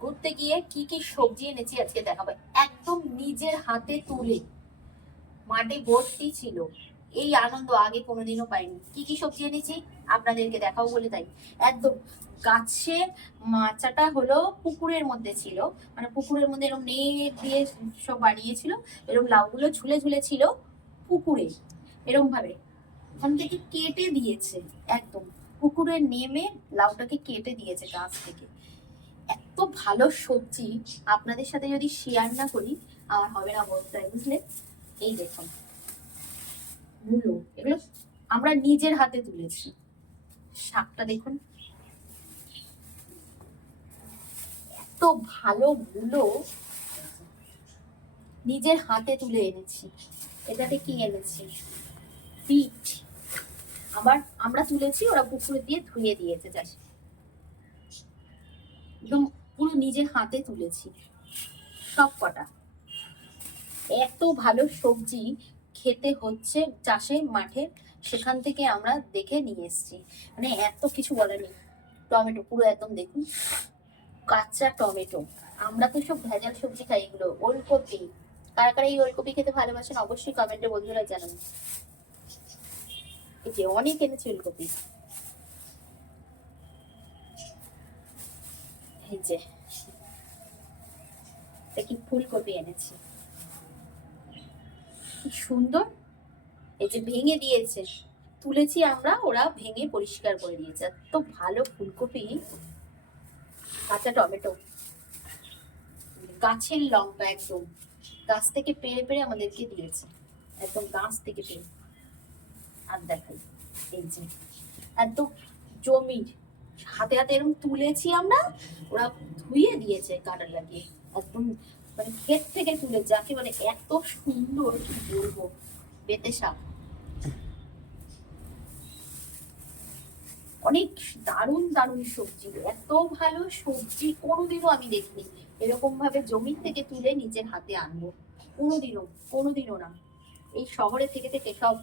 ঘুরতে গিয়ে কি কি সবজি এনেছি আজকে দেখাবো। একদম নিজের হাতে তুলে। মাঠে ভর্তি ছিল। এই আনন্দ আগে কোনোদিনও পাইনি। কি কি সবজি এনেছি আপনাদেরকে দেখাও বলে তাই। একদম গাছে মাচাটা হলো পুকুরের মধ্যে ছিল। মানে পুকুরের মধ্যে এরকম নেট দিয়ে সব বানিয়েছিল। এরকম লাউগুলো ঝুলে ঝুলে ছিল পুকুরে। এরকম ভাবে ওখান থেকে কেটে দিয়েছে। একদম। পুকুরে নেমে লাউটাকে কেটে দিয়েছে গাছ থেকে। ভালো সবজি আপনাদের সাথে যদি শেয়ার না করি, আমার হবে না বলতে বুঝলে? এই দেখুন, মূলো, এগুলো আমরা নিজের হাতে তুলেছি। শাকটা দেখুন। এত ভালো মূলো নিজের হাতে তুলে এনেছি। এটাতে কি এনেছি? বিট আবার আমরা তুলেছি, ওরা পুকুরে দিয়ে ধুয়ে দিয়েছে চাষ একদম নিজের হাতে তুলেছি। সব কটা। এত ভালো সবজি খেতে হচ্ছে চাষে, মাঠে, সেখান থেকে আমরা দেখে নিয়ে এসেছি। মানে এত কিছু বলার নেই। টমেটো, পুরো একদম দেখুন, কাঁচা টমেটো। আমরা তো সব ভেজাল সবজি খাই এগুলো, ওলকপি। কারা কারা এই ওলকপি খেতে ভালোবাসেন অবশ্যই কমেন্টে বন্ধুরা জানান। এই যে অনেক এনেছে ওলকপি। এই এটা কি ফুলকপি এনেছি। সুন্দর। এই যে ভেঙে দিয়েছে। তুলেছি আমরা, ওরা ভেঙে পরিষ্কার করে দিয়েছে। এত ভালো ফুলকপি। কাঁচা টমেটো। গাছের লঙ্কা একদম। গাছ থেকে পেড়ে পেড়ে আমাদেরকে দিয়েছে। একদম গাছ থেকে পেড়ে আর দেখাই এই যে, একদম জমির হাতে হাতে এরকম তুলেছি আমরা, ওরা ধুয়ে দিয়েছে কাটা লাগিয়ে, একদম মানে ক্ষেত থেকে তুলে, যাকে মানে এত সুন্দর কি বলব, বেতে শাক অনেক দারুণ দারুণ সবজি, এত ভালো সবজি কোনোদিনও আমি দেখিনি। এরকম ভাবে জমি থেকে তুলে নিজের হাতে আনব। কোনোদিনও কোনোদিনও না। এই শহরে থেকে থেকে সব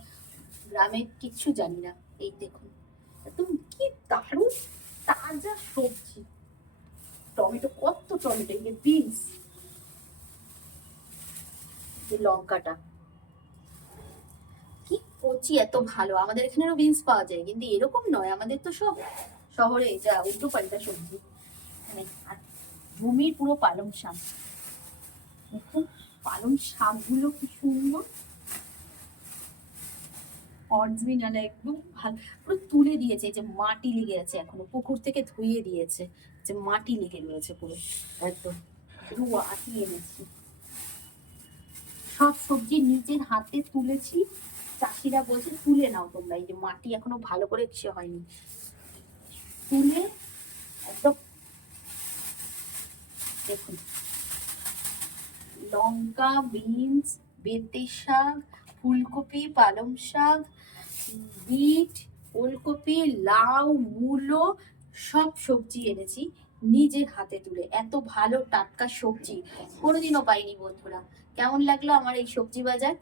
গ্রামে কিচ্ছু জানি না। এই দেখুন, একদম কি দারুণ তাজা সবজি। টমেটো, কত টমেটো এই বিনস যে লঙ্কাটা। কি কচি, এত ভালো। আমাদের এখানেও বিনস পাওয়া যায়, কিন্তু এরকম নয়। আমাদের তো সব শহরে যা উল্টো পাল্টা সবজি। মানে আর জমির পুরো পালং শাক। দেখুন, পালং শাকগুলো কি সুন্দর। অরিজিনাল একদম ভালো পুরো তুলে দিয়েছে যে মাটি লেগে আছে এখনও, পুকুর থেকে ধুয়ে দিয়েছে, যে মাটি লেগে রয়েছে পুরো, একদম। রুয়া আটি এনেছি। সব সবজি নিজের হাতে তুলেছি, চাষিরা বলছে তুলে নাও তোমরা, এই যে মাটি এখনও ভালো করে সে হয়নি। তুলে একদম দেখুন। লঙ্কা, বিনস বেতে শাক, ফুলকপি, পালং শাক বিট ওলকপি, লাউ, মূলো, সব সবজি এনেছি নিজের হাতে তুলে। এত ভালো টাটকা সবজি। কোনোদিনও পাইনি বন্ধুরা। কেমন লাগল আমার এই সবজি বাজার?